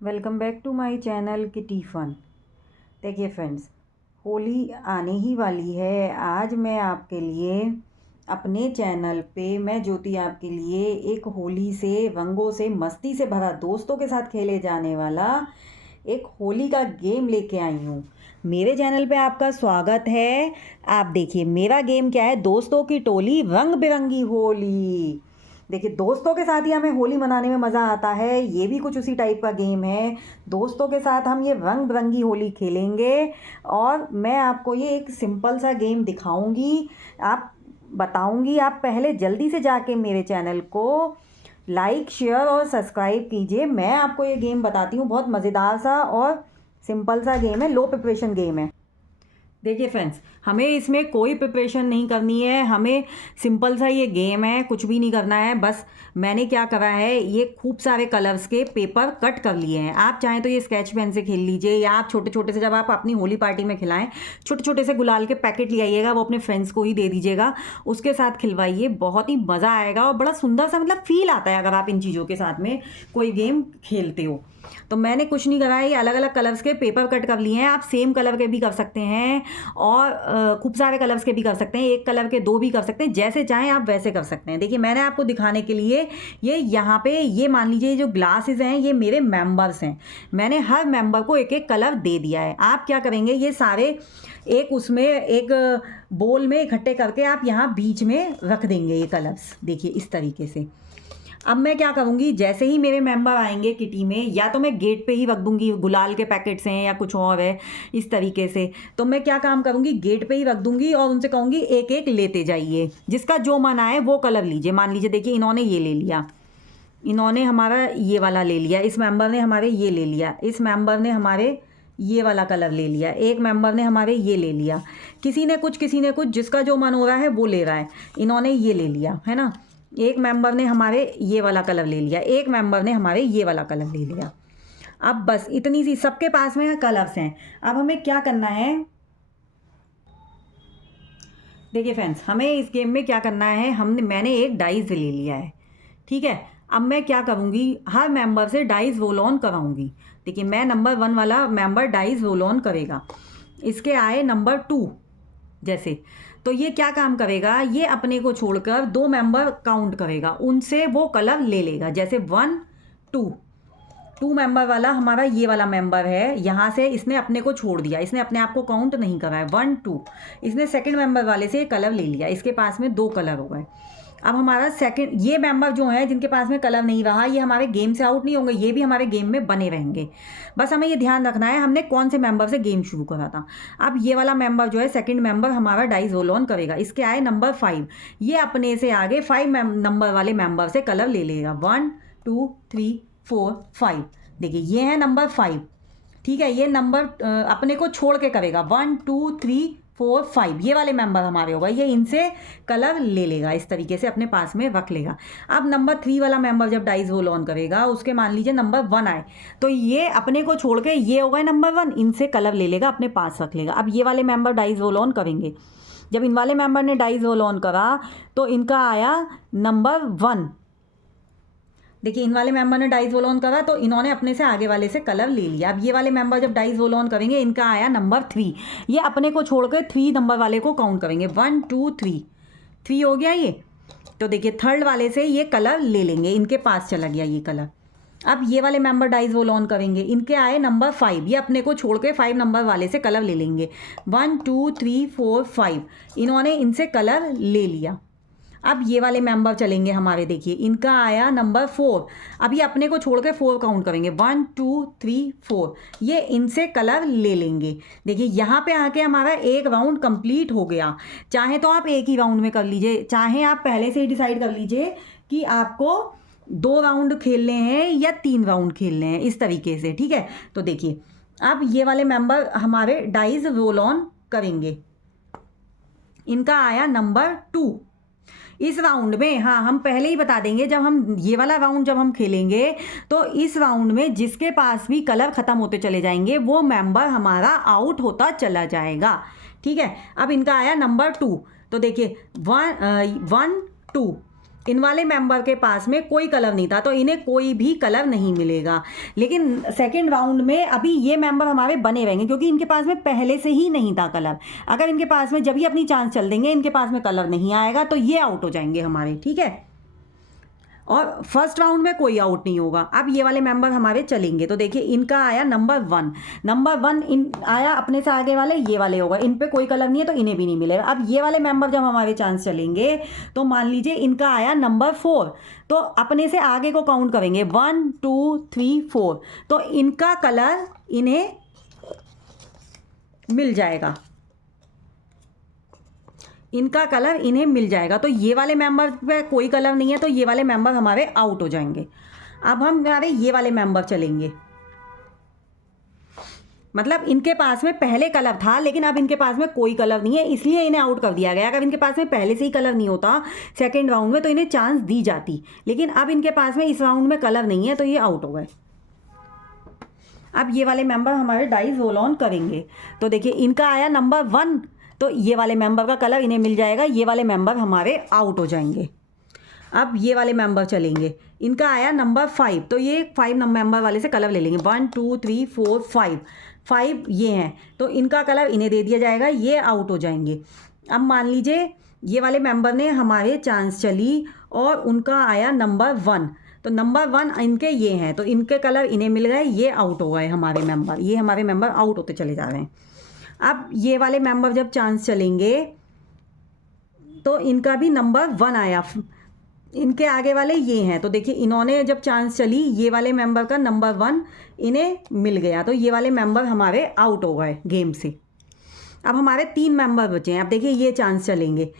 Welcome back to my channel kitty fun. देखिए friends, Holi आने ही वाली है। आज मैं आपके लिए अपने चैनल पे मैं ज्योति आपके लिए एक होली से रंगों से मस्ती से भरा दोस्तों के साथ खेले जाने वाला एक होली का गेम लेके आई हूँ। मेरे चैनल पे आपका स्वागत है। आप देखिए मेरा गेम क्या है, दोस्तों की टोली रंग बिरंगी होली। देखिए दोस्तों के साथ ही हमें होली मनाने में मज़ा आता है। ये भी कुछ उसी टाइप का गेम है। दोस्तों के साथ हम ये रंग बिरंगी होली खेलेंगे और मैं आपको ये एक सिंपल सा गेम दिखाऊंगी, आप बताऊंगी। आप पहले जल्दी से जाके मेरे चैनल को लाइक शेयर और सब्सक्राइब कीजिए। मैं आपको ये गेम बताती हूँ, बहुत मज़ेदार सा और सिंपल सा गेम है, लो प्रिपरेशन गेम है। देखिए फ्रेंड्स, हमें इसमें कोई प्रिपरेशन नहीं करनी है। हमें सिंपल सा ये गेम है, कुछ भी नहीं करना है। बस मैंने क्या करा है, ये खूब सारे कलर्स के पेपर कट कर लिए हैं। आप चाहें तो ये स्केच पेन से खेल लीजिए, या आप छोटे छोटे से, जब आप अपनी होली पार्टी में खिलाएं, छोटे छोटे से गुलाल के पैकेट ले आइएगा, वो अपने फ्रेंड्स को ही दे दीजिएगा, उसके साथ खिलवाइए। बहुत ही मज़ा आएगा और बड़ा सुंदर सा मतलब फील आता है अगर आप इन चीज़ों के साथ में कोई गेम खेलते हो। तो मैंने कुछ नहीं करा है, ये अलग अलग कलर्स के पेपर कट कर लिए हैं। आप सेम कलर के भी कर सकते हैं और खूब सारे कलर्स के भी कर सकते हैं, एक कलर के दो भी कर सकते हैं, जैसे चाहें आप वैसे कर सकते हैं। देखिए मैंने आपको दिखाने के लिए ये यहाँ पे ये मान लीजिए जो ग्लासेस हैं ये मेरे मेंबर्स हैं। मैंने हर मेंबर को एक एक कलर दे दिया है। आप क्या करेंगे, ये सारे एक उसमें एक बोल में इकट्ठे करके आप यहाँ बीच में रख देंगे ये कलर्स। देखिए इस तरीके से। अब मैं क्या करूँगी, जैसे ही मेरे मेंबर आएंगे किटी में, या तो मैं गेट पे ही रख दूँगी, गुलाल के पैकेट्स हैं या कुछ और है इस तरीके से, तो मैं क्या काम करूँगी, गेट पे ही रख दूँगी और उनसे कहूँगी एक एक लेते जाइए, जिसका जो मन आए वो कलर लीजिए। मान लीजिए देखिए इन्होंने ये ले लिया, इन्होंने हमारा ये वाला ले लिया, इस मेंबर ने हमारे ये ले लिया, इस मेंबर ने हमारे ये वाला कलर ले लिया, एक मेंबर ने हमारे ये ले लिया, किसी ने कुछ जिसका जो मन हो रहा है वो ले रहा है। इन्होंने ये ले लिया है ना, एक मेंबर ने हमारे ये वाला कलर ले लिया, एक मेंबर ने हमारे ये वाला कलर ले लिया। अब बस इतनी सी सबके पास में कलर्स हैं। अब हमें क्या करना है, देखिए फ्रेंड्स, हमें इस गेम में क्या करना है, मैंने एक डाइस ले लिया है, ठीक है। अब मैं क्या करूँगी, हर मेंबर से डाइस रोल ऑन कराऊंगी। देखिए मैं नंबर 1 वाला मेंबर डाइस रोल ऑन करेगा, इसके आए नंबर 2 जैसे, तो ये क्या काम करेगा, ये अपने को छोड़कर 2 मेंबर काउंट करेगा, उनसे वो कलर ले लेगा। जैसे 1 2 मेंबर वाला हमारा ये वाला मेंबर है, यहाँ से इसने अपने को छोड़ दिया, इसने अपने आप को काउंट नहीं करा है। 1 2 इसने सेकंड मेंबर वाले से कलर ले लिया, इसके पास में 2 कलर हो गए। अब हमारा सेकंड, ये मेंबर जो है जिनके पास में कलर नहीं रहा, ये हमारे गेम से आउट नहीं होंगे, ये भी हमारे गेम में बने रहेंगे। बस हमें ये ध्यान रखना है हमने कौन से मेंबर से गेम शुरू करा था। अब ये वाला मेंबर जो है सेकंड मेंबर हमारा डाइस रोल ऑन करेगा, इसके आए नंबर 5, ये अपने से आगे 5 नंबर वाले मेंबर से कलर ले लेगा। 1 2 3 4 5, देखिए ये है नंबर 5, ठीक है। ये नंबर अपने को छोड़ के करेगा, 1 2 3 4 5, ये वाले मेंबर हमारे होगा, ये इनसे कलर ले लेगा, इस तरीके से अपने पास में रख लेगा। अब नंबर 3 वाला मेंबर जब डाइस रोल ऑन करेगा, उसके मान लीजिए नंबर 1 आए, तो ये अपने को छोड़ के ये होगा नंबर 1, इनसे कलर ले लेगा, अपने पास रख लेगा। अब ये वाले मेंबर डाइस रोल ऑन करेंगे, जब इन वाले मेंबर ने डाइस रोल ऑन करा तो इनका आया नंबर 1। देखिए इन वाले मेंबर ने डाइस रोल ऑन करा तो इन्होंने अपने से आगे वाले से कलर ले लिया। अब ये वाले मेंबर जब डाइस रोल ऑन करेंगे, इनका आया नंबर 3, ये अपने को छोड़कर 3 नंबर वाले को काउंट करेंगे। 1 2 3 हो गया ये, तो देखिए थर्ड वाले से ये कलर ले लेंगे, इनके पास चला गया ये कलर। अब ये वाले मेंबर डाइस रोल ऑन करेंगे, इनके आए नंबर 5, ये अपने को छोड़ के 5 नंबर वाले से कलर ले लेंगे। 1 2 3 4 5, इन्होंने इनसे कलर ले लिया। अब ये वाले मेंबर चलेंगे हमारे, देखिए इनका आया नंबर 4, अब ये अपने को छोड़ के 4 काउंट करेंगे। 1 2 3 4, ये इनसे कलर ले लेंगे। देखिए यहाँ पे आके हमारा एक राउंड कंप्लीट हो गया। चाहे तो आप एक ही राउंड में कर लीजिए, चाहे आप पहले से ही डिसाइड कर लीजिए कि आपको 2 राउंड खेलने हैं या 3 राउंड खेलने हैं, इस तरीके से, ठीक है। तो देखिए अब ये वाले मेंबर हमारे डाइस रोल ऑन करेंगे, इनका आया नंबर 2। इस राउंड में, हाँ हम पहले ही बता देंगे, जब हम ये वाला राउंड जब हम खेलेंगे तो इस राउंड में जिसके पास भी कलर ख़त्म होते चले जाएंगे वो मेंबर हमारा आउट होता चला जाएगा, ठीक है। अब इनका आया नंबर 2, तो देखिए 1 2, इन वाले मेंबर के पास में कोई कलर नहीं था तो इन्हें कोई भी कलर नहीं मिलेगा। लेकिन सेकंड राउंड में अभी ये मेंबर हमारे बने रहेंगे क्योंकि इनके पास में पहले से ही नहीं था कलर। अगर इनके पास में जब ही अपनी चांस चल देंगे इनके पास में कलर नहीं आएगा तो ये आउट हो जाएंगे हमारे, ठीक है। और फर्स्ट राउंड में कोई आउट नहीं होगा। अब ये वाले मेंबर हमारे चलेंगे तो देखिए इनका आया नंबर 1, नंबर 1 इन आया, अपने से आगे वाले ये वाले होगा, इन पे कोई कलर नहीं है तो इन्हें भी नहीं मिलेगा। अब ये वाले मेंबर जब हमारे चांस चलेंगे तो मान लीजिए इनका आया नंबर 4, तो अपने से आगे को काउंट करेंगे 1 2 3 4, तो इनका कलर इन्हें मिल जाएगा, इनका कलर इन्हें मिल जाएगा। तो ये वाले मेंबर पे कोई कलर नहीं है तो ये वाले मेंबर हमारे आउट हो जाएंगे। अब हम हमारे ये वाले मेंबर चलेंगे, मतलब इनके पास में पहले कलर था लेकिन अब इनके पास में कोई कलर नहीं है इसलिए इन्हें आउट कर दिया गया। अगर इनके पास में पहले से ही कलर नहीं होता सेकेंड राउंड में तो इन्हें चांस दी जाती, लेकिन अब इनके पास में इस राउंड में कलर नहीं है तो ये आउट हो गए। अब ये वाले मेंबर हमारे डाइस रोल ऑन करेंगे तो देखिए इनका आया नंबर 1, तो ये वाले मेंबर का कलर इन्हें मिल जाएगा, ये वाले मेंबर हमारे आउट हो जाएंगे। अब ये वाले मेंबर चलेंगे, इनका आया नंबर 5, तो ये 5 मेंबर वाले से कलर ले लेंगे, 1 2 3 4 5 ये हैं तो इनका कलर इन्हें दे दिया जाएगा, ये आउट हो जाएंगे। अब मान लीजिए ये वाले मेंबर ने हमारे चांस चली और उनका आया नंबर 1, तो नंबर 1 इनके ये हैं तो इनके कलर इन्हें मिल गए, ये आउट हो गए हमारे मेंबर, ये हमारे मेंबर आउट होते चले जा रहे हैं। अब ये वाले मेंबर जब चांस चलेंगे तो इनका भी नंबर 1 आया, इनके आगे वाले ये हैं तो देखिए इन्होंने जब चांस चली ये वाले मेंबर का नंबर 1 इन्हें मिल गया तो ये वाले मेंबर हमारे आउट हो गए गेम से। अब हमारे 3 मेंबर बचे हैं। अब देखिए ये चांस चलेंगे,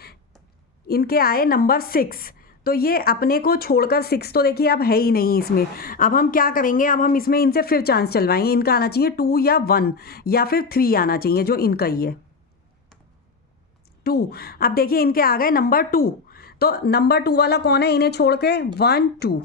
इनके आए नंबर 6, तो ये अपने को छोड़कर 6 तो देखिए अब है ही नहीं इसमें। अब हम क्या करेंगे, अब हम इसमें इनसे फिर चांस चलवाएंगे, इनका आना चाहिए 2 या 1 या फिर 3 आना चाहिए जो इनका ही है 2। अब देखिए इनके आ गए नंबर 2, तो नंबर 2 वाला कौन है, इन्हें छोड़ के 1 2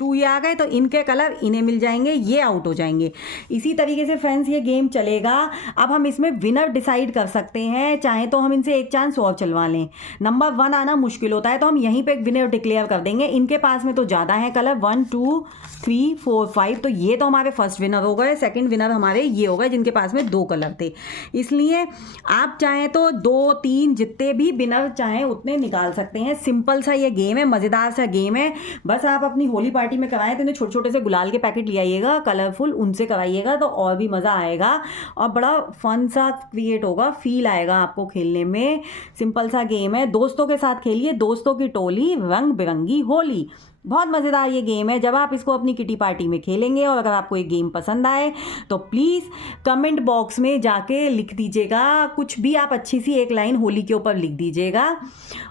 ये आ गए तो इनके कलर इन्हें मिल जाएंगे, ये आउट हो जाएंगे। इसी तरीके से फ्रेंड्स ये गेम चलेगा। अब हम इसमें विनर डिसाइड कर सकते हैं, चाहे तो हम इनसे एक चांस और चलवा लें। नंबर 1 आना मुश्किल होता है तो हम यहीं पे एक विनर डिक्लेयर कर देंगे। इनके पास में तो ज़्यादा है कलर 1 2 3 4 5, तो ये तो हमारे फर्स्ट विनर हो गए। सेकेंड विनर हमारे ये हो गए जिनके पास में 2 कलर थे। इसलिए आप चाहें तो 2 3 जितने भी विनर चाहें उतने निकाल सकते हैं। सिंपल सा ये गेम है, मज़ेदार सा गेम है। बस आप अपनी होली पार्टी में कराएं तो इन्हें छोटे छोटे से गुलाल के पैकेट ले आइएगा कलरफुल, उनसे कराइएगा तो और भी मज़ा आएगा और बड़ा फन सा क्रिएट होगा, फील आएगा आपको खेलने में। सिंपल सा गेम है, दोस्तों के साथ खेलिए, दोस्तों की टोली रंग बिरंगी होली। बहुत मज़ेदार ये गेम है। जब आप इसको अपनी किटी पार्टी में खेलेंगे और अगर आपको ये गेम पसंद आए तो प्लीज़ कमेंट बॉक्स में जाके लिख दीजिएगा, कुछ भी आप अच्छी सी एक लाइन होली के ऊपर लिख दीजिएगा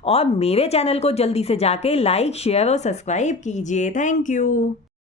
और मेरे चैनल को जल्दी से जाके लाइक शेयर और सब्सक्राइब कीजिए। Thank you.